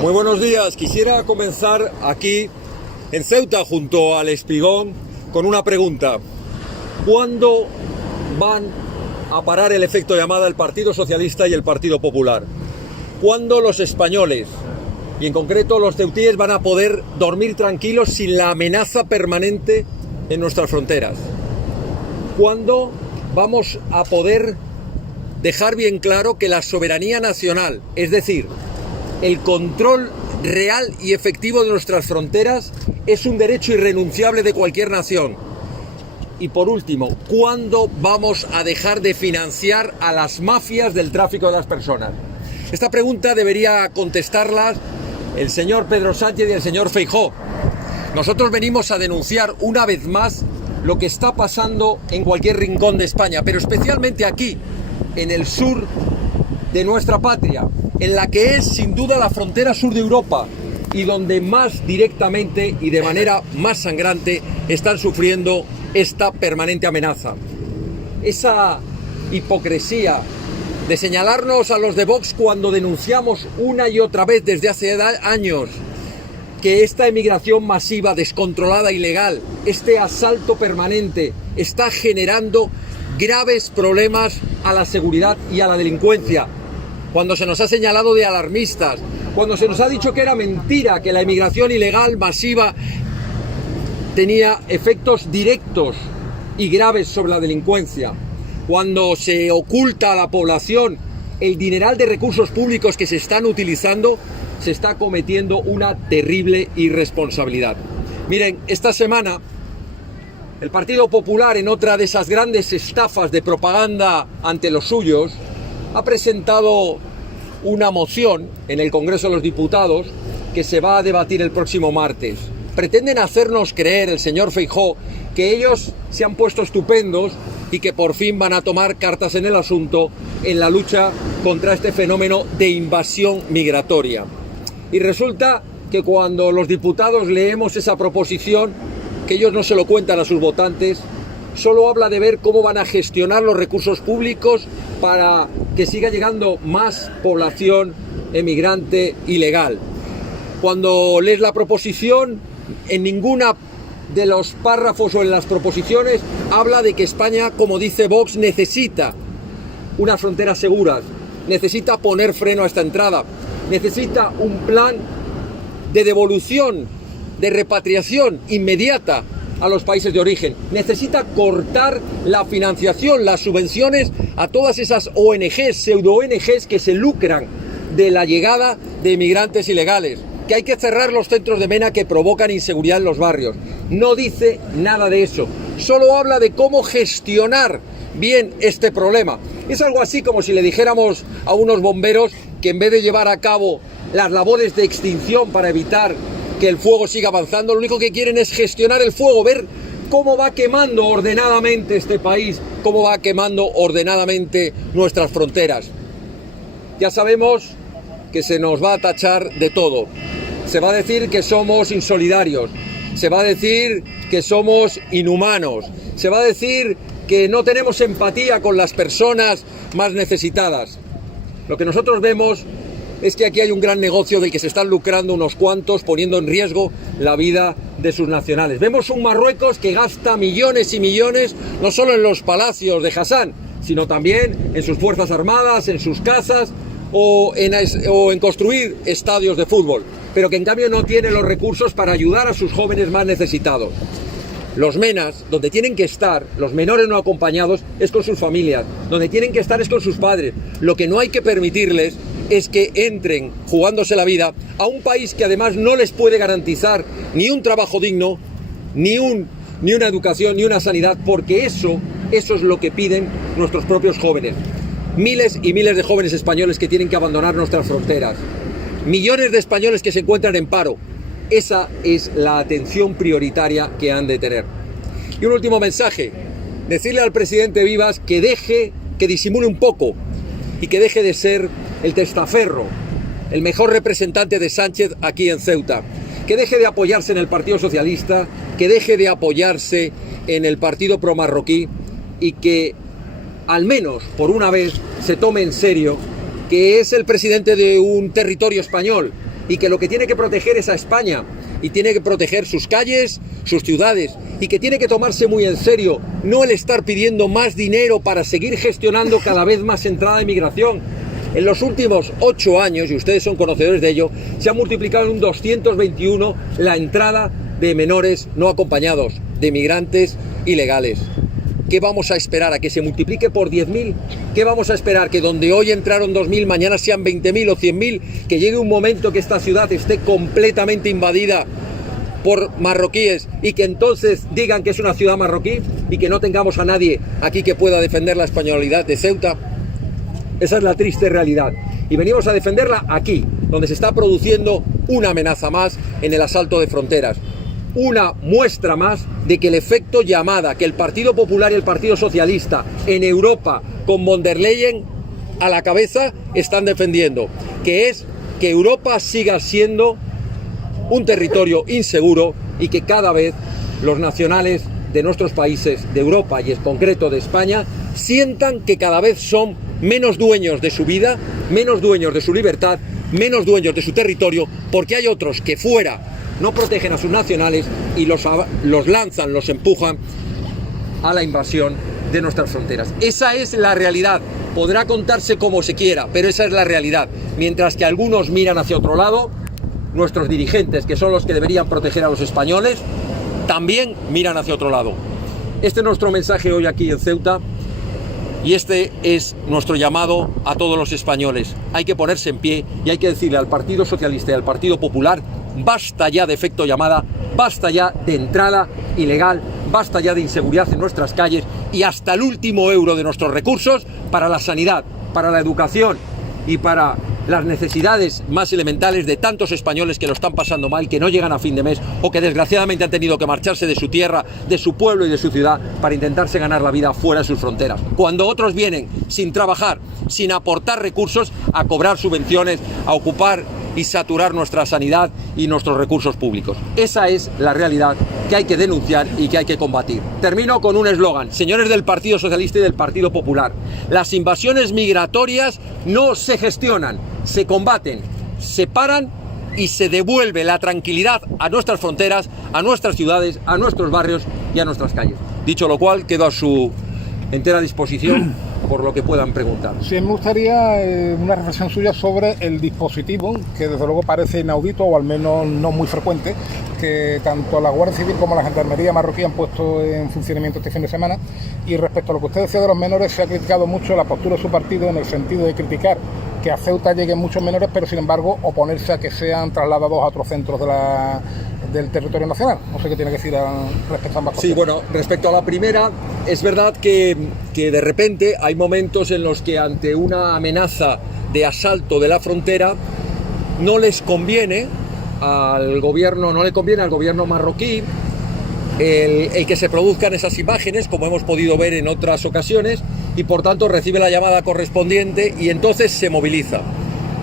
Muy buenos días. Quisiera comenzar aquí en Ceuta junto al Espigón con una pregunta. ¿Cuándo van a parar el efecto llamada el Partido Socialista y el Partido Popular? ¿Cuándo los españoles, y en concreto los ceutíes, van a poder dormir tranquilos sin la amenaza permanente en nuestras fronteras? ¿Cuándo vamos a poder dejar bien claro que la soberanía nacional, es decir, el control real y efectivo de nuestras fronteras, es un derecho irrenunciable de cualquier nación? Y por último, ¿cuándo vamos a dejar de financiar a las mafias del tráfico de las personas? Esta pregunta debería contestarlas el señor Pedro Sánchez y el señor Feijóo. Nosotros venimos a denunciar una vez más lo que está pasando en cualquier rincón de España, pero especialmente aquí, en el sur de nuestra patria, en la que es sin duda la frontera sur de Europa y donde más directamente y de manera más sangrante están sufriendo esta permanente amenaza. Esa hipocresía de señalarnos a los de Vox cuando denunciamos una y otra vez desde hace años que esta emigración masiva, descontrolada, ilegal, este asalto permanente está generando graves problemas a la seguridad y a la delincuencia. Cuando se nos ha señalado de alarmistas, cuando se nos ha dicho que era mentira, que la emigración ilegal masiva tenía efectos directos y graves sobre la delincuencia, cuando se oculta a la población el dineral de recursos públicos que se están utilizando, se está cometiendo una terrible irresponsabilidad. Miren, esta semana el Partido Popular, en otra de esas grandes estafas de propaganda ante los suyos, ha presentado una moción en el Congreso de los Diputados que se va a debatir el próximo martes. Pretenden hacernos creer, el señor Feijóo, que ellos se han puesto estupendos y que por fin van a tomar cartas en el asunto en la lucha contra este fenómeno de invasión migratoria. Y resulta que cuando los diputados leemos esa proposición, que ellos no se lo cuentan a sus votantes, solo habla de ver cómo van a gestionar los recursos públicos para que siga llegando más población emigrante ilegal. Cuando lees la proposición, en ninguna de los párrafos o en las proposiciones habla de que España, como dice Vox, necesita unas fronteras seguras, necesita poner freno a esta entrada, necesita un plan de devolución, de repatriación inmediata a los países de origen, necesita cortar la financiación, las subvenciones a todas esas ONGs, pseudo-ONGs que se lucran de la llegada de inmigrantes ilegales, que hay que cerrar los centros de mena que provocan inseguridad en los barrios. No dice nada de eso, solo habla de cómo gestionar bien este problema. Es algo así como si le dijéramos a unos bomberos que en vez de llevar a cabo las labores de extinción para evitar que el fuego siga avanzando, lo único que quieren es gestionar el fuego, ver cómo va quemando ordenadamente este país, cómo va quemando ordenadamente nuestras fronteras. Ya sabemos que se nos va a tachar de todo. Se va a decir que somos insolidarios, se va a decir que somos inhumanos, se va a decir que no tenemos empatía con las personas más necesitadas. Lo que nosotros vemos es que aquí hay un gran negocio del que se están lucrando unos cuantos, poniendo en riesgo la vida de sus nacionales. Vemos un Marruecos que gasta millones y millones, no solo en los palacios de Hassan, sino también en sus fuerzas armadas, en sus casas o en construir estadios de fútbol, pero que en cambio no tiene los recursos para ayudar a sus jóvenes más necesitados. Los menas, donde tienen que estar, los menores no acompañados, es con sus familias, donde tienen que estar es con sus padres. Lo que no hay que permitirles es que entren jugándose la vida a un país que además no les puede garantizar ni un trabajo digno, ni una educación, ni una sanidad, porque eso es lo que piden nuestros propios jóvenes. Miles y miles de jóvenes españoles que tienen que abandonar nuestras fronteras. Millones de españoles que se encuentran en paro. Esa es la atención prioritaria que han de tener. Y un último mensaje. Decirle al presidente Vivas que disimule un poco y que deje de ser el testaferro, el mejor representante de Sánchez aquí en Ceuta. Que deje de apoyarse en el Partido Socialista, que deje de apoyarse en el Partido Pro-Marroquí y que al menos por una vez se tome en serio que es el presidente de un territorio español y que lo que tiene que proteger es a España y tiene que proteger sus calles, sus ciudades, y que tiene que tomarse muy en serio no el estar pidiendo más dinero para seguir gestionando cada vez más entrada de migración. En los últimos 8 años, y ustedes son conocedores de ello, se ha multiplicado en un 221 la entrada de menores no acompañados, de migrantes ilegales. ¿Qué vamos a esperar? ¿A que se multiplique por 10.000? ¿Qué vamos a esperar? ¿Que donde hoy entraron 2.000, mañana sean 20.000 o 100.000? ¿Que llegue un momento que esta ciudad esté completamente invadida por marroquíes y que entonces digan que es una ciudad marroquí y que no tengamos a nadie aquí que pueda defender la españolidad de Ceuta? Esa es la triste realidad. Y venimos a defenderla aquí, donde se está produciendo una amenaza más en el asalto de fronteras. Una muestra más de que el efecto llamada que el Partido Popular y el Partido Socialista en Europa, con von der Leyen a la cabeza, están defendiendo, que es que Europa siga siendo un territorio inseguro y que cada vez los nacionales de nuestros países de Europa y en concreto de España sientan que cada vez son menos dueños de su vida, menos dueños de su libertad, menos dueños de su territorio, porque hay otros que fuera no protegen a sus nacionales y los lanzan, los empujan a la invasión de nuestras fronteras. Esa es la realidad. Podrá contarse como se quiera, pero esa es la realidad. Mientras que algunos miran hacia otro lado, nuestros dirigentes, que son los que deberían proteger a los españoles, también miran hacia otro lado. Este es nuestro mensaje hoy aquí en Ceuta y este es nuestro llamado a todos los españoles. Hay que ponerse en pie y hay que decirle al Partido Socialista y al Partido Popular: basta ya de efecto llamada, basta ya de entrada ilegal, basta ya de inseguridad en nuestras calles y hasta el último euro de nuestros recursos para la sanidad, para la educación y para las necesidades más elementales de tantos españoles que lo están pasando mal, que no llegan a fin de mes o que desgraciadamente han tenido que marcharse de su tierra, de su pueblo y de su ciudad para intentarse ganar la vida fuera de sus fronteras. Cuando otros vienen sin trabajar, sin aportar recursos, a cobrar subvenciones, a ocupar y saturar nuestra sanidad y nuestros recursos públicos. Esa es la realidad que hay que denunciar y que hay que combatir. Termino con un eslogan, señores del Partido Socialista y del Partido Popular: las invasiones migratorias no se gestionan, se combaten, se paran y se devuelve la tranquilidad a nuestras fronteras, a nuestras ciudades, a nuestros barrios y a nuestras calles. Dicho lo cual, quedo a su entera disposición por lo que puedan preguntar. Sí, me gustaría una reflexión suya sobre el dispositivo, que desde luego parece inaudito, o al menos no muy frecuente, que tanto la Guardia Civil como la Gendarmería marroquí han puesto en funcionamiento este fin de semana. Y respecto a lo que usted decía de los menores, se ha criticado mucho la postura de su partido en el sentido de criticar que a Ceuta lleguen muchos menores, pero sin embargo oponerse a que sean trasladados a otros centros del territorio nacional. No sé qué tiene que decir respecto a ambas cosas. Sí, bueno, respecto a la primera, es verdad que de repente hay momentos en los que ante una amenaza de asalto de la frontera no les conviene al gobierno, no le conviene al gobierno marroquí el que se produzcan esas imágenes, como hemos podido ver en otras ocasiones, y por tanto recibe la llamada correspondiente y entonces se moviliza.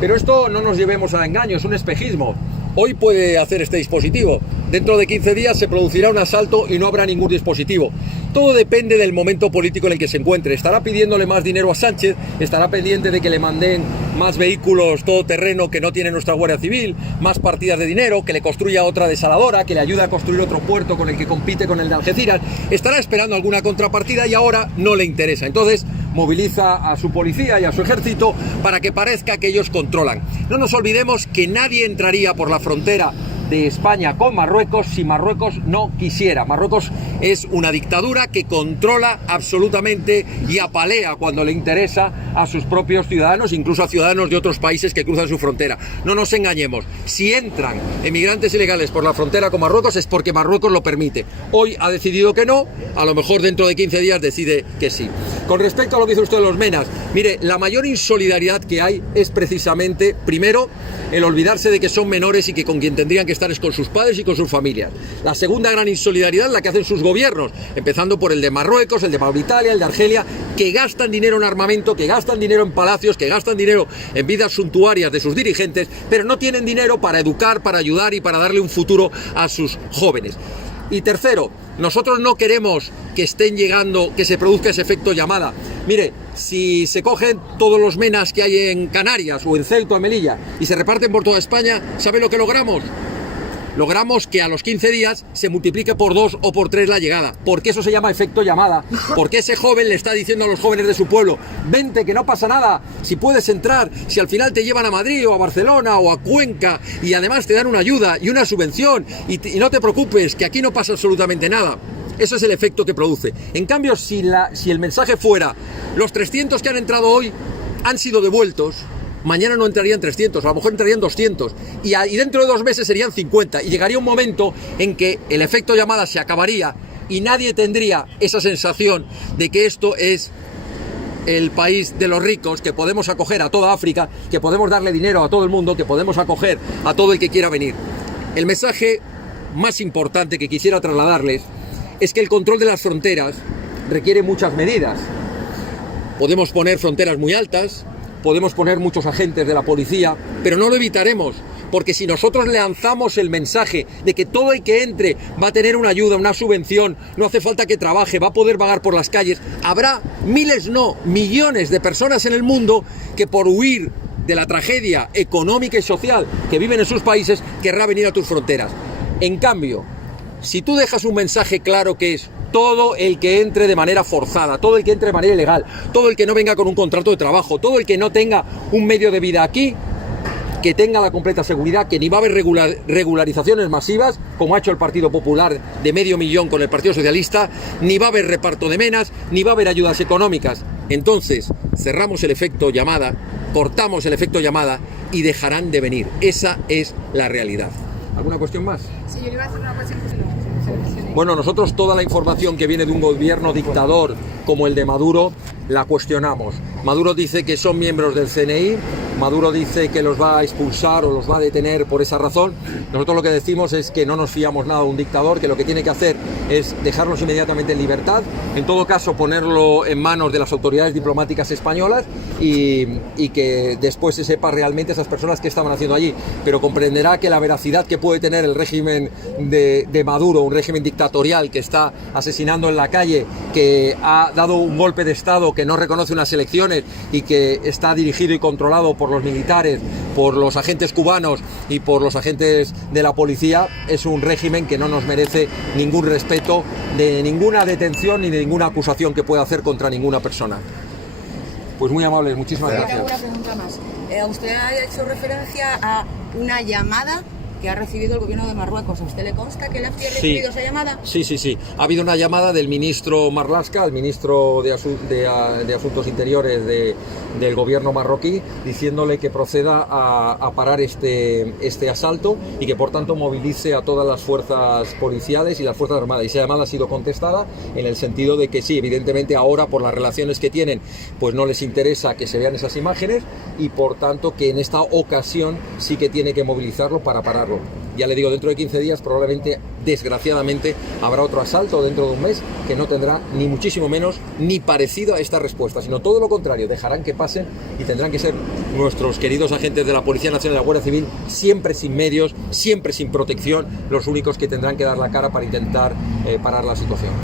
Pero esto no nos llevemos a engaño, es un espejismo. Hoy puede hacer este dispositivo, dentro de 15 días se producirá un asalto y no habrá ningún dispositivo. Todo depende del momento político en el que se encuentre. Estará pidiéndole más dinero a Sánchez, estará pendiente de que le manden más vehículos todoterreno que no tiene nuestra Guardia Civil, más partidas de dinero, que le construya otra desaladora, que le ayude a construir otro puerto con el que compite con el de Algeciras. Estará esperando alguna contrapartida y ahora no le interesa. Entonces moviliza a su policía y a su ejército para que parezca que ellos controlan. No nos olvidemos que nadie entraría por la frontera de España con Marruecos si Marruecos no quisiera. Marruecos es una dictadura que controla absolutamente y apalea cuando le interesa a sus propios ciudadanos, incluso a ciudadanos de otros países que cruzan su frontera. No nos engañemos, si entran emigrantes ilegales por la frontera con Marruecos es porque Marruecos lo permite. Hoy ha decidido que no, a lo mejor dentro de 15 días decide que sí. Con respecto a lo que dice usted de los MENAs, mire, la mayor insolidaridad que hay es precisamente, primero, el olvidarse de que son menores y que con quien tendrían que estar es con sus padres y con sus familias. La segunda gran insolidaridad es la que hacen sus gobiernos, empezando por el de Marruecos, el de Mauritania, el de Argelia, que gastan dinero en armamento, que gastan dinero en palacios, que gastan dinero en vidas suntuarias de sus dirigentes, pero no tienen dinero para educar, para ayudar y para darle un futuro a sus jóvenes. Y tercero, nosotros no queremos que estén llegando, que se produzca ese efecto llamada. Mire, si se cogen todos los menas que hay en Canarias o en Ceuta o en Melilla y se reparten por toda España, ¿sabe lo que logramos? Logramos que a los 15 días se multiplique por 2 o por 3 la llegada, porque eso se llama efecto llamada, porque ese joven le está diciendo a los jóvenes de su pueblo: vente, que no pasa nada, si puedes entrar, si al final te llevan a Madrid o a Barcelona o a Cuenca y además te dan una ayuda y una subvención y no te preocupes, que aquí no pasa absolutamente nada. Eso es el efecto que produce. En cambio, si el mensaje fuera: los 300 que han entrado hoy han sido devueltos, mañana no entrarían 300, a lo mejor entrarían 200 y dentro de 2 meses serían 50 y llegaría un momento en que el efecto llamada se acabaría y nadie tendría esa sensación de que esto es el país de los ricos, que podemos acoger a toda África, que podemos darle dinero a todo el mundo, que podemos acoger a todo el que quiera venir. El mensaje más importante que quisiera trasladarles es que el control de las fronteras requiere muchas medidas. Podemos poner fronteras muy altas, podemos poner muchos agentes de la policía, pero no lo evitaremos, porque si nosotros lanzamos el mensaje de que todo el que entre va a tener una ayuda, una subvención, no hace falta que trabaje, va a poder vagar por las calles, habrá miles, no, millones de personas en el mundo que por huir de la tragedia económica y social que viven en sus países querrá venir a tus fronteras. En cambio, si tú dejas un mensaje claro que es: todo el que entre de manera forzada, todo el que entre de manera ilegal, todo el que no venga con un contrato de trabajo, todo el que no tenga un medio de vida aquí, que tenga la completa seguridad que ni va a haber regularizaciones masivas, como ha hecho el Partido Popular de 500.000 con el Partido Socialista, ni va a haber reparto de menas, ni va a haber ayudas económicas. Entonces, cerramos el efecto llamada, cortamos el efecto llamada y dejarán de venir. Esa es la realidad. ¿Alguna cuestión más? Sí, yo le iba a hacer una cuestión. Bueno, nosotros toda la información que viene de un gobierno dictador como el de Maduro la cuestionamos. Maduro dice que son miembros del CNI, Maduro dice que los va a expulsar o los va a detener por esa razón. Nosotros lo que decimos es que no nos fiamos nada de un dictador, que lo que tiene que hacer es dejarlos inmediatamente en libertad, en todo caso ponerlo en manos de las autoridades diplomáticas españolas y que después se sepa realmente esas personas que estaban haciendo allí. Pero comprenderá que la veracidad que puede tener el régimen de Maduro, un régimen dictatorial que está asesinando en la calle, que ha dado un golpe de Estado, que no reconoce unas elecciones y que está dirigido y controlado por los militares, por los agentes cubanos y por los agentes de la policía, es un régimen que no nos merece ningún respeto, de ninguna detención ni de ninguna acusación que pueda hacer contra ninguna persona. Pues muy amables, muchísimas gracias. Una pregunta más. Usted ha hecho referencia a una llamada que ha recibido el gobierno de Marruecos. ¿A usted le consta que le ha recibido esa llamada? Sí. Ha habido una llamada del ministro Marlaska, el ministro de Asuntos Interiores del gobierno marroquí, diciéndole que proceda a parar este asalto y que por tanto movilice a todas las fuerzas policiales y las fuerzas armadas. Y esa llamada ha sido contestada en el sentido de que sí, evidentemente ahora por las relaciones que tienen, pues no les interesa que se vean esas imágenes y por tanto que en esta ocasión sí que tiene que movilizarlo para pararlo. Ya le digo, dentro de 15 días probablemente, desgraciadamente, habrá otro asalto dentro de un mes que no tendrá ni muchísimo menos ni parecido a esta respuesta, sino todo lo contrario, dejarán que pasen y tendrán que ser nuestros queridos agentes de la Policía Nacional y de la Guardia Civil, siempre sin medios, siempre sin protección, los únicos que tendrán que dar la cara para intentar parar la situación.